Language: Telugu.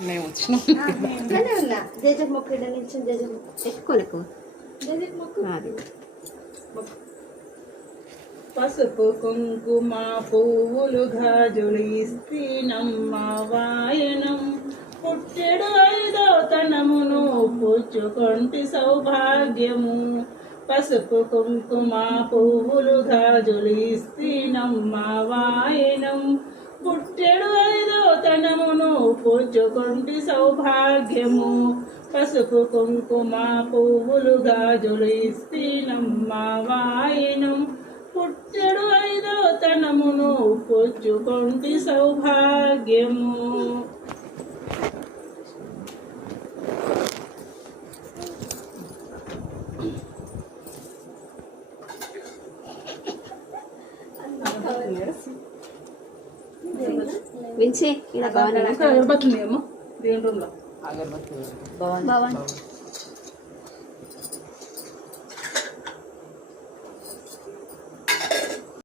మేము వచ్చినాం ఎక్కువ పసుపు కుంకుమ పువ్వులు గాజులు ఇస్తీనమ్మ వాయనం పుట్టెడు ఐదో తనమును పుచ్చుకొంటి సౌభాగ్యము పసుపు కుంకుమ పువ్వులు గాజులు ఇస్తీనమ్మ వాయనం పుట్టెడు ఐదో తనమును పుచ్చుకొంటి సౌభాగ్యము పసుపు కుంకుమ పువ్వులు గాజులు ఇస్తీనమ్మ వాయనం పుట్టెడు ఐదో తనమును పుచ్చుకొంటి సౌభాగ్యము విన్సే ఇలా అగరబత్తులు ఏమో దేవుని రూమ్లో అగరబత్తులు